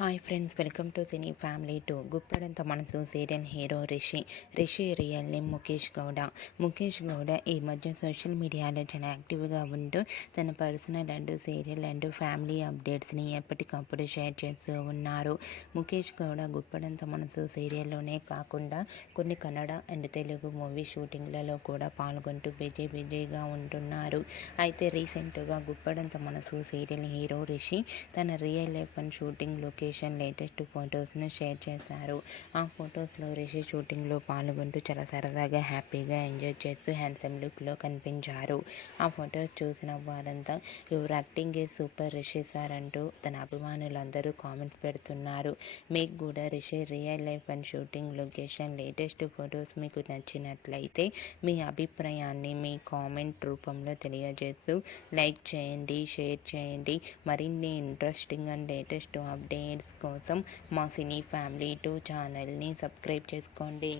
Hi friends, welcome to cine family 2. Guppedantha Manasu serial hero Rishi real name Mukesh Gowda. Mukesh Gowda ఈ మధ్య social మీడియాలో చాలా యాక్టివ్గా ఉంటూ తన personal and serial and family అప్డేట్స్ని ఎప్పటికప్పుడు షేర్ చేస్తూ ఉన్నారు. ముఖేష్ గౌడ గుప్పడంత మనసు సీరియల్లోనే కాకుండా కొన్ని కన్నడ అండ్ తెలుగు మూవీ షూటింగ్లలో కూడా పాల్గొంటూ బిజీగా ఉంటున్నారు. అయితే రీసెంట్గా గుప్పడంత మనసు సీరియల్ హీరో రిషి తన real life and shooting location latest ఫొటోస్ను షేర్ చేశారు. ఆ ఫొటోస్లో రిషి షూటింగ్లో పాల్గొంటూ చాలా సరదాగా హ్యాపీగా ఎంజాయ్ చేస్తూ హ్యాండ్సమ్ లుక్లో కనిపించారు. ఆ ఫొటోస్ చూసిన వారంతా your acting is super Rishi sir అంటూ తన అభిమానులందరూ కామెంట్స్ పెడుతున్నారు. మీకు కూడా Rishi real life and shooting location latest photos మీకు నచ్చినట్లయితే మీ అభిప్రాయాన్ని మీ కామెంట్ రూపంలో తెలియజేస్తూ లైక్ చేయండి, షేర్ చేయండి. మరిన్ని ఇంట్రెస్టింగ్ అండ్ లేటెస్ట్ అప్డేట్స్ కోసం మా సినీ ఫ్యామిలీ 2 ఛానల్ని సబ్స్క్రైబ్ చేసుకోండి.